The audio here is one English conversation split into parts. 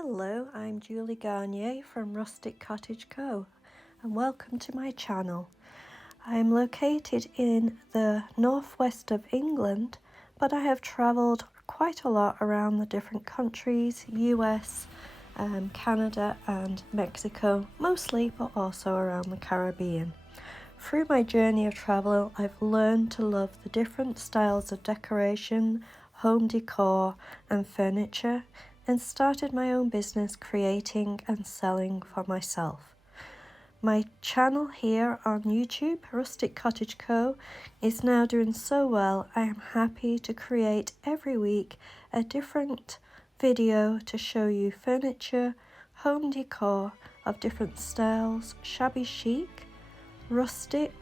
Hello, I'm Julie Garnier from Rustic Cottage Co. and welcome to my channel. I'm located in the northwest of England, but I have travelled quite a lot around the different countries, US, Canada and Mexico mostly, but also around the Caribbean. Through my journey of travel, I've learned to love the different styles of decoration, home decor and furniture, and started my own business creating and selling for myself. My channel here on YouTube, Rustic Cottage Co, is now doing so well. I am happy to create every week a different video to show you furniture, home decor of different styles, shabby chic, rustic,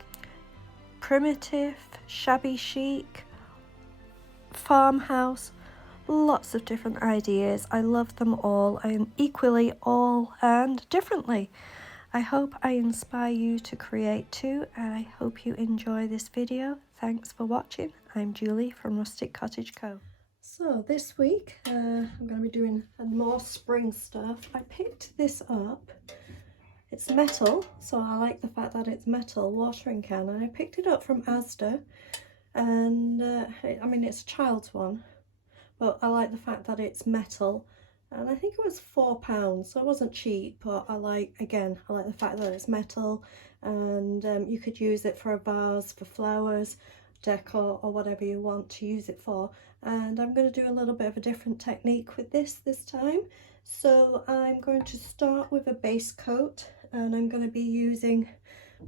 primitive, shabby chic, farmhouse, lots of different ideas. I love them all. I am equally all and differently. I hope I inspire you to create too, and I hope you enjoy this video. Thanks for watching. I'm Julie from Rustic Cottage Co. So this week I'm going to be doing more spring stuff. I picked this up. It's metal, so I like the fact that it's metal watering can, and I picked it up from Asda, and I mean it's a child's one, but I like the fact that it's metal, and I think it was £4, so it wasn't cheap, but I like the fact that it's metal, and you could use it for a vase, for flowers, decor, or whatever you want to use it for. And I'm going to do a little bit of a different technique with this time. So I'm going to start with a base coat, and I'm going to be using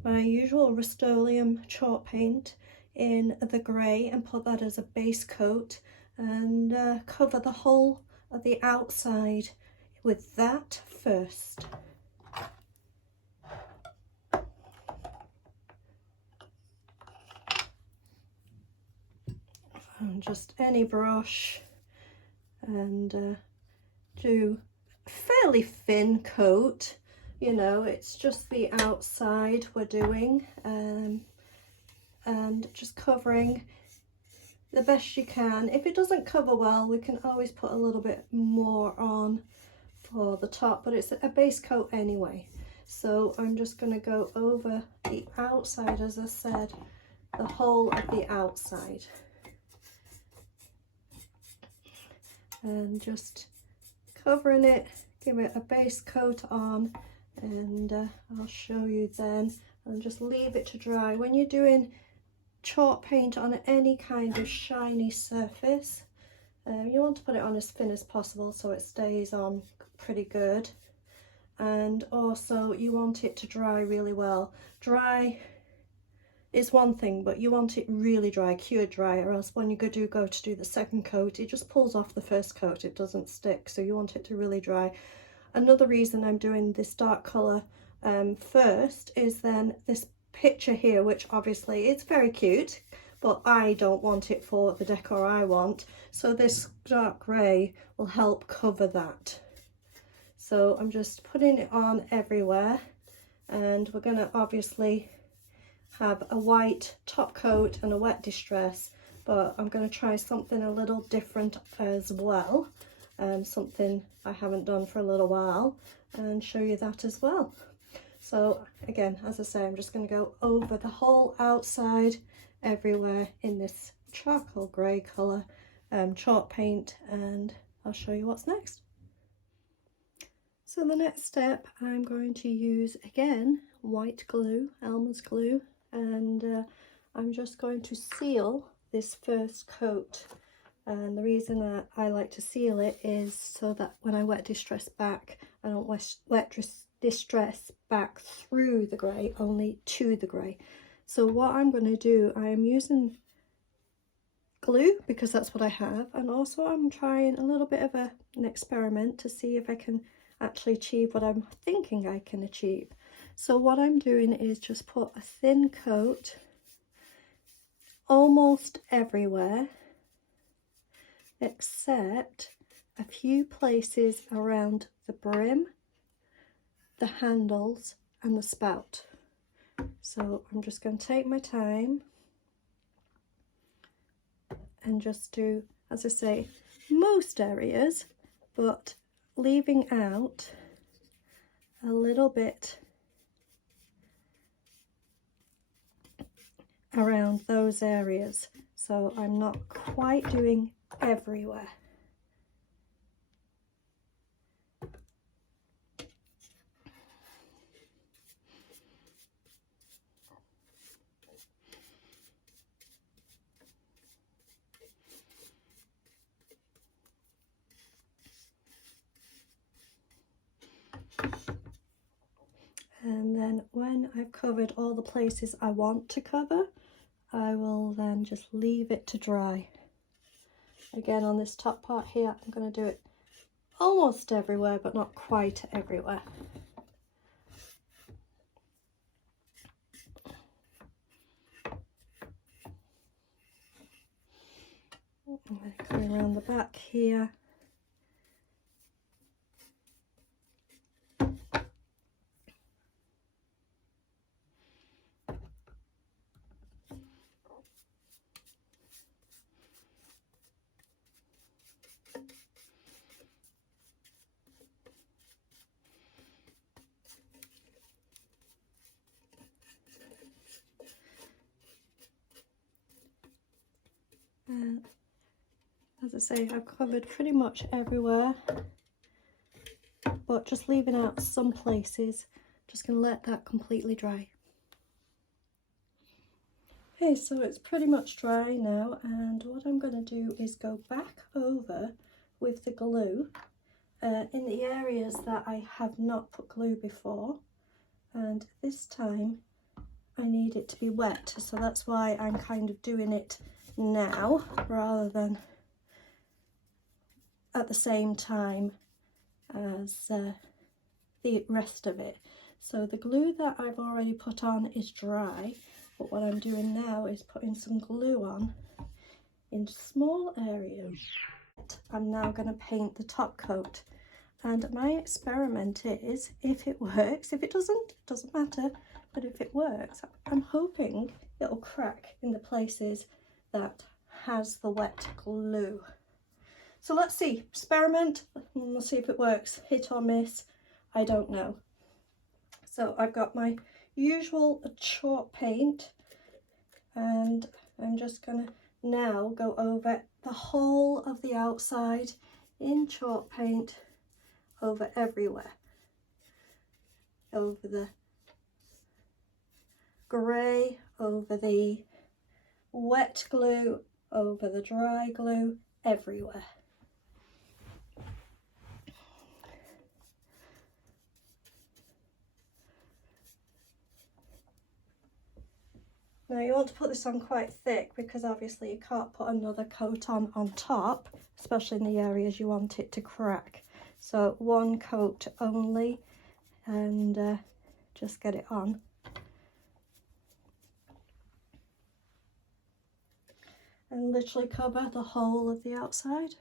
my usual Rust-Oleum chalk paint in the grey and put that as a base coat, and cover the whole of the outside with that first. And just any brush, and do a fairly thin coat, you know, it's just the outside we're doing, and just covering the best you can. If it doesn't cover well, we can always put a little bit more on for the top, but it's a base coat anyway. So I'm just going to go over the outside, as I said, the whole of the outside, and just covering it, give it a base coat on, and I'll show you then, and just leave it to dry. When you're doing chalk paint on any kind of shiny surface, you want to put it on as thin as possible so it stays on pretty good, and also you want it to dry really well. Dry is one thing, but you want it really dry, cured dry, or else when you go to do the second coat, it just pulls off the first coat, it doesn't stick, so you want it to really dry. Another reason I'm doing this dark colour first is then this picture here, which obviously it's very cute, but I don't want it for the decor I want, so this dark grey will help cover that. So I'm just putting it on everywhere, and we're going to obviously have a white top coat and a wet distress, but I'm going to try something a little different as well, something I haven't done for a little while, and show you that as well. So again, as I say, I'm just going to go over the whole outside everywhere in this charcoal grey colour chalk paint, and I'll show you what's next. So the next step, I'm going to use again white glue, Elmer's glue, and I'm just going to seal this first coat. And the reason that I like to seal it is so that when I wet distress back, I don't wet distress back through the grey, only to the grey. So what I'm going to do, I am using glue because that's what I have, and also I'm trying a little bit of an experiment to see if I can actually achieve what I'm thinking I can achieve. So what I'm doing is just put a thin coat almost everywhere, except a few places around the brim, the handles and the spout. So I'm just going to take my time and just do, as I say, most areas, but leaving out a little bit around those areas, so I'm not quite doing everywhere. And then when I've covered all the places I want to cover, I will then just leave it to dry. Again, on this top part here, I'm going to do it almost everywhere, but not quite everywhere. I'm going to come around the back here. And as I say, I've covered pretty much everywhere, but just leaving out some places. Just going to let that completely dry. Okay, so it's pretty much dry now, and what I'm going to do is go back over with the glue in the areas that I have not put glue before, and this time I need it to be wet, so that's why I'm kind of doing it now rather than at the same time as the rest of it. So the glue that I've already put on is dry, but what I'm doing now is putting some glue on in small areas. I'm now going to paint the top coat, and my experiment is, if it works, if it doesn't matter, but if it works, I'm hoping it'll crack in the places that has the wet glue. So let's see, experiment, and we'll see if it works. Hit or miss, I don't know. So I've got my usual chalk paint, and I'm just going to now go over the whole of the outside in chalk paint, over everywhere, over the grey, over the wet glue, over the dry glue, everywhere. Now you want to put this on quite thick, because obviously you can't put another coat on top, especially in the areas you want it to crack. So one coat only, and just get it on. And literally cover the whole of the outside.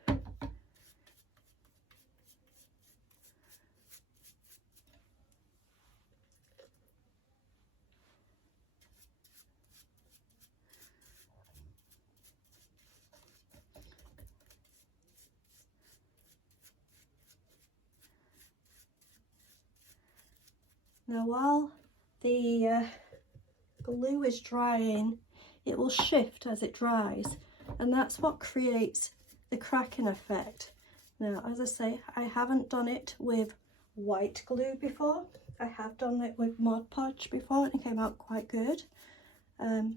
Now while the glue is drying, it will shift as it dries, and that's what creates the cracking effect. Now, as I say, I haven't done it with white glue before. I have done it with Mod Podge before, and it came out quite good.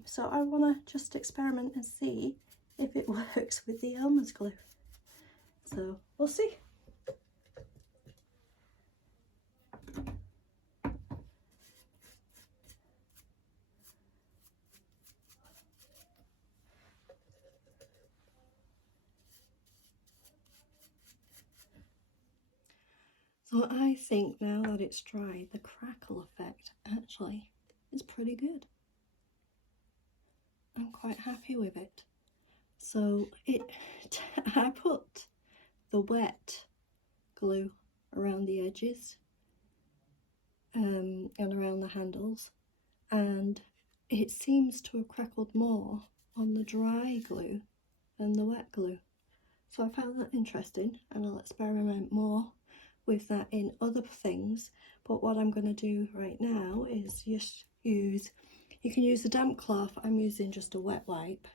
So I want to just experiment and see if it works with the Elmer's glue. So we'll see. So I think now that it's dry, the crackle effect actually is pretty good. I'm quite happy with it. So I put the wet glue around the edges and around the handles, and it seems to have crackled more on the dry glue than the wet glue. So I found that interesting, and I'll experiment more with that in other things, but what I'm going to do right now is just use, you can use a damp cloth, I'm using just a wet wipe,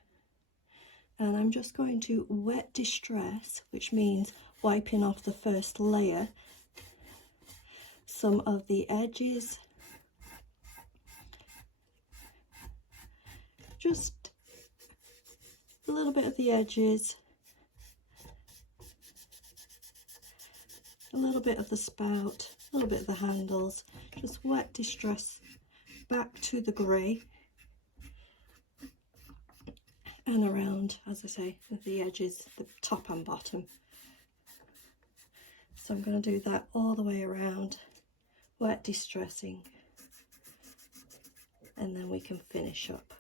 and I'm just going to wet distress, which means wiping off the first layer, some of the edges, just a little bit of the edges, a little bit of the spout, a little bit of the handles, just wet distress back to the grey and around, as I say, the edges, the top and bottom. So I'm going to do that all the way around, wet distressing, and then we can finish up.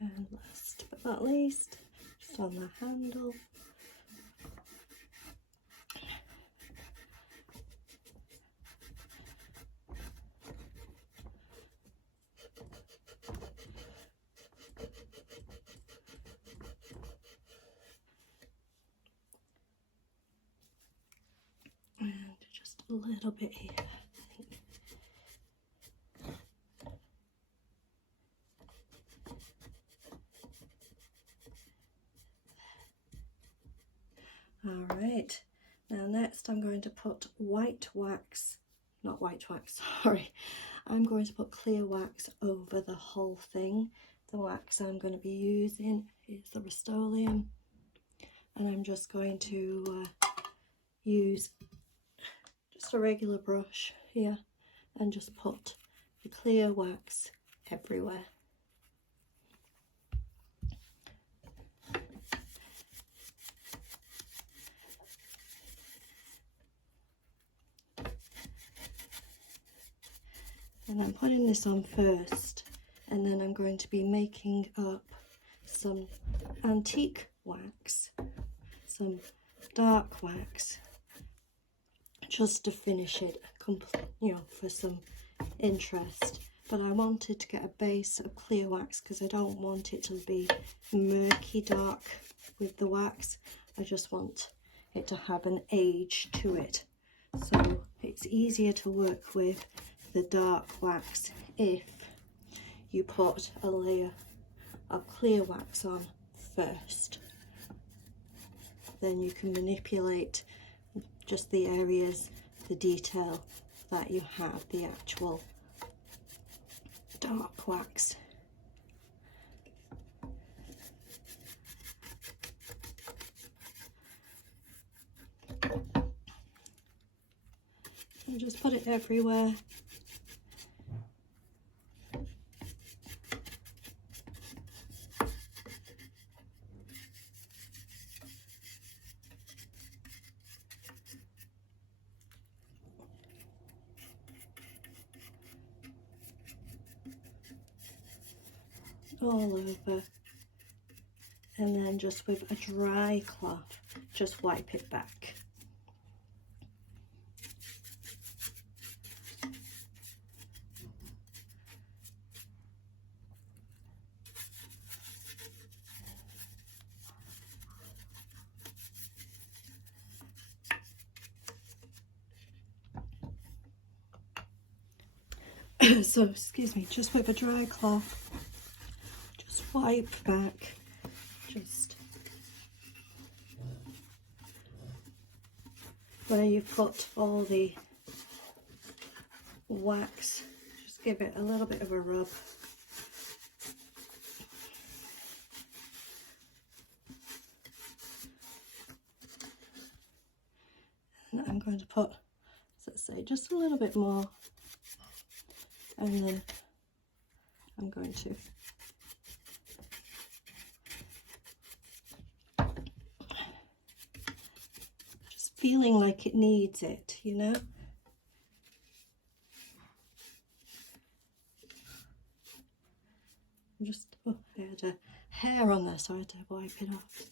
And last but not least, just on the handle, and just a little bit here, I think. All right, now next I'm going to put white wax, not white wax, sorry, I'm going to put clear wax over the whole thing. The wax I'm going to be using is the Rust-Oleum, and I'm just going to use just a regular brush here and just put the clear wax everywhere. And I'm putting this on first, and then I'm going to be making up some antique wax, some dark wax, just to finish it, you know, for some interest. But I wanted to get a base of clear wax because I don't want it to be murky dark with the wax. I just want it to have an age to it, so it's easier to work with the dark wax if you put a layer of clear wax on first. Then you can manipulate just the areas, the detail that you have, the actual dark wax. And just put it everywhere. All over, and then just with a dry cloth just wipe it back. So excuse me, just with a dry cloth just wipe back, just where you put all the wax, just give it a little bit of a rub. And I'm going to put, as I say, just a little bit more And then I'm going to just feeling like it needs it, you know. Just, oh, I had a hair on there, so I had to wipe it off.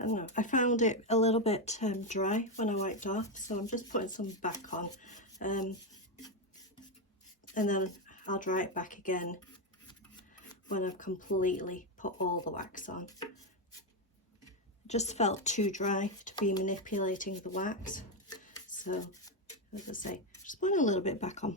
I don't know, I found it a little bit dry when I wiped off, so I'm just putting some back on, and then I'll dry it back again when I've completely put all the wax on. It just felt too dry to be manipulating the wax, so as I say, just putting a little bit back on.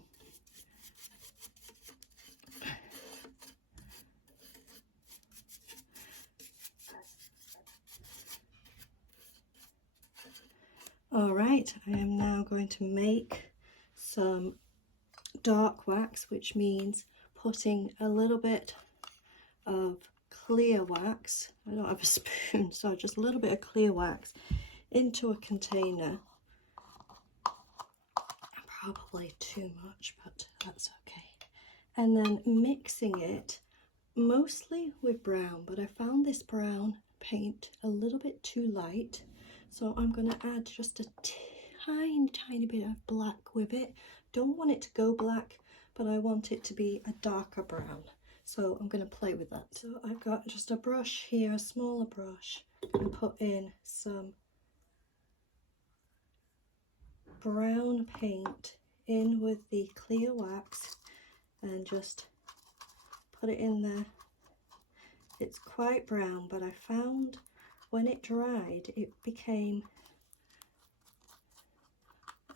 Alright, I am now going to make some dark wax, which means putting a little bit of clear wax. I don't have a spoon, so just a little bit of clear wax into a container. Probably too much, but that's okay. And then mixing it mostly with brown, but I found this brown paint a little bit too light. So I'm going to add just a tiny bit of black with it. Don't want it to go black, but I want it to be a darker brown. So I'm going to play with that. So I've got just a brush here, a smaller brush, and put in some brown paint in with the clear wax and just put it in there. It's quite brown, but I found when it dried, it became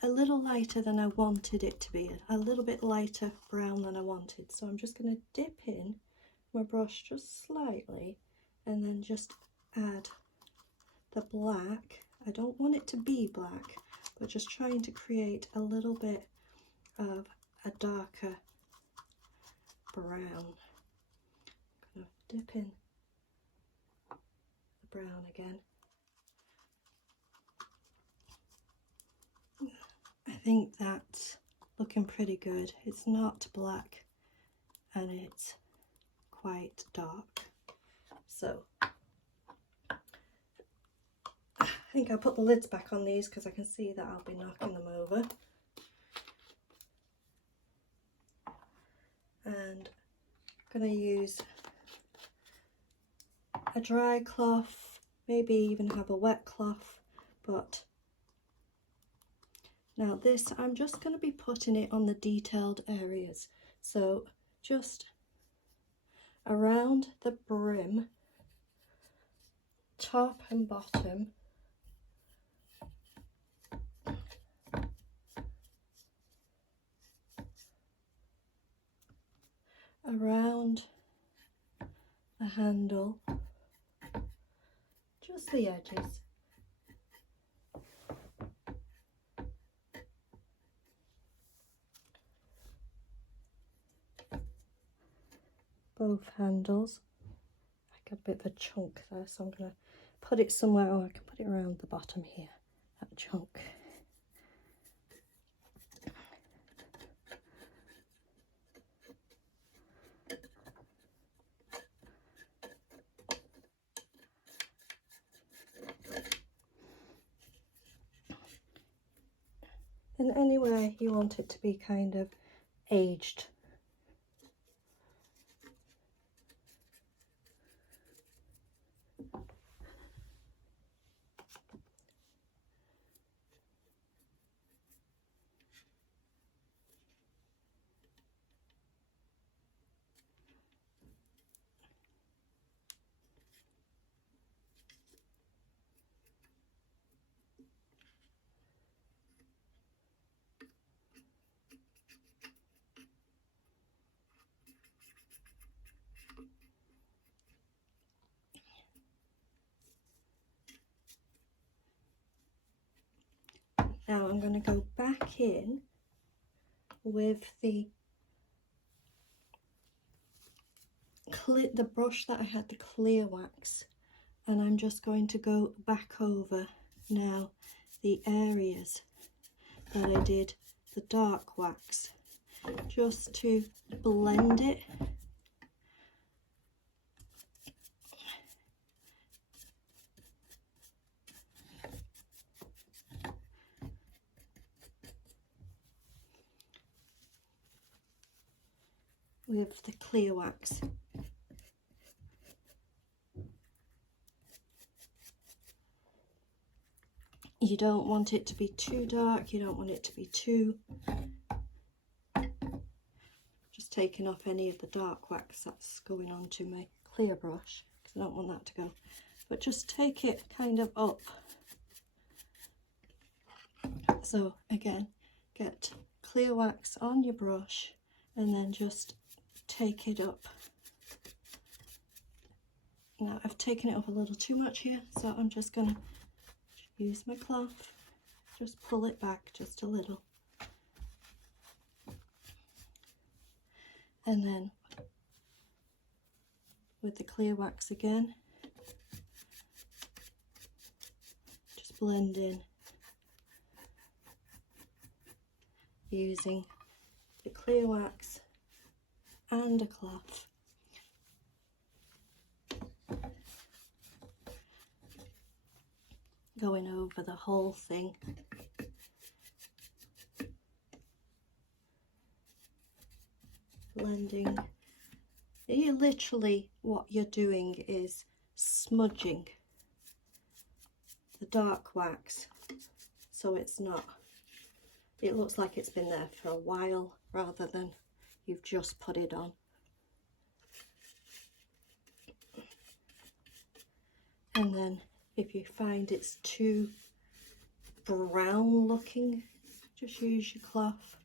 a little lighter than I wanted it to be, a little bit lighter brown than I wanted. So I'm just going to dip in my brush just slightly and then just add the black. I don't want it to be black, but just trying to create a little bit of a darker brown. I'm going to dip in the brown again. I think that's looking pretty good. It's not black and it's quite dark. So I think I'll put the lids back on these because I can see that I'll be knocking them over. And I'm going to use a dry cloth, maybe even have a wet cloth, but now this, I'm just going to be putting it on the detailed areas. So just around the brim, top and bottom, around the handle, just the edges. Both handles. I got a bit of a chunk there, so I'm going to put it somewhere. Oh, I can put it around the bottom here, that chunk. And anywhere you want it to be kind of aged. Now I'm going to go back in with the brush that I had the clear wax, and I'm just going to go back over now the areas that I did the dark wax, just to blend it. With the clear wax. You don't want it to be too dark, you don't want it to be too... Just taking off any of the dark wax that's going onto my clear brush, because I don't want that to go. But just take it kind of up. So again, get clear wax on your brush and then just take it up. Now I've taken it up a little too much here, so I'm just going to use my cloth, just pull it back just a little. And then with the clear wax again, just blend in using the clear wax and a cloth. Going over the whole thing. Blending. You literally, what you're doing is smudging the dark wax, so it's not, it looks like it's been there for a while rather than you've just put it on. And then if you find it's too brown looking, just use your cloth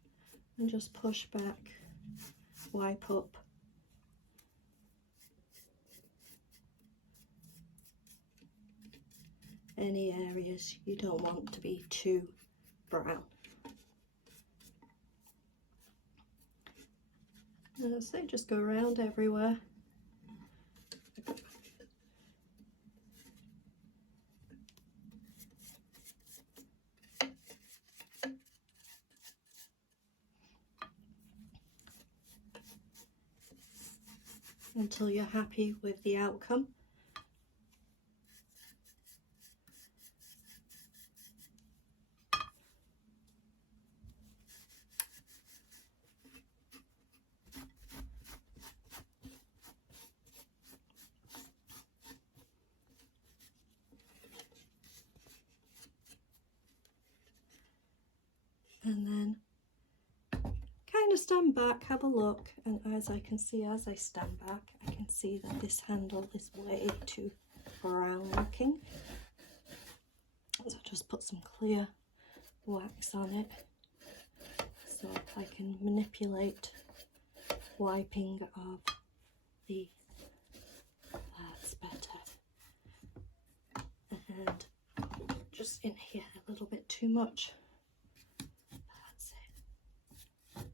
and just push back, wipe up. Any areas you don't want to be too brown. And I say just go around everywhere. Until you're happy with the outcome. And then kind of stand back, have a look, and as I can see, as I stand back, I can see that this handle is way too brown looking. So just put some clear wax on it so I can manipulate wiping of the, that's better. And just in here a little bit too much. That's it.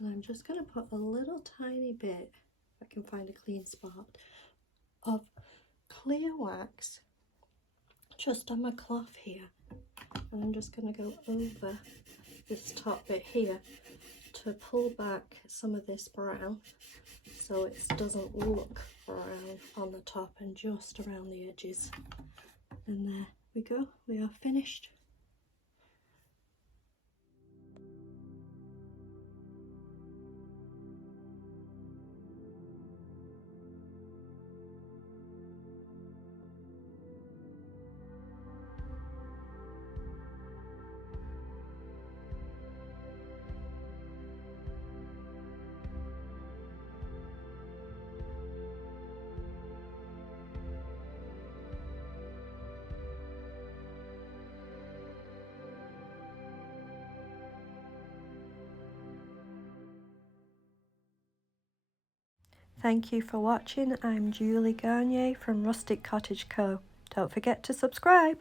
And I'm just going to put a little tiny bit, if I can find a clean spot, of clear wax just on my cloth here. And I'm just going to go over this top bit here to pull back some of this brown so it doesn't look brown on the top, and just around the edges. And there we go, we are finished. Thank you for watching. I'm Julie Garnier from Rustic Cottage Co. Don't forget to subscribe.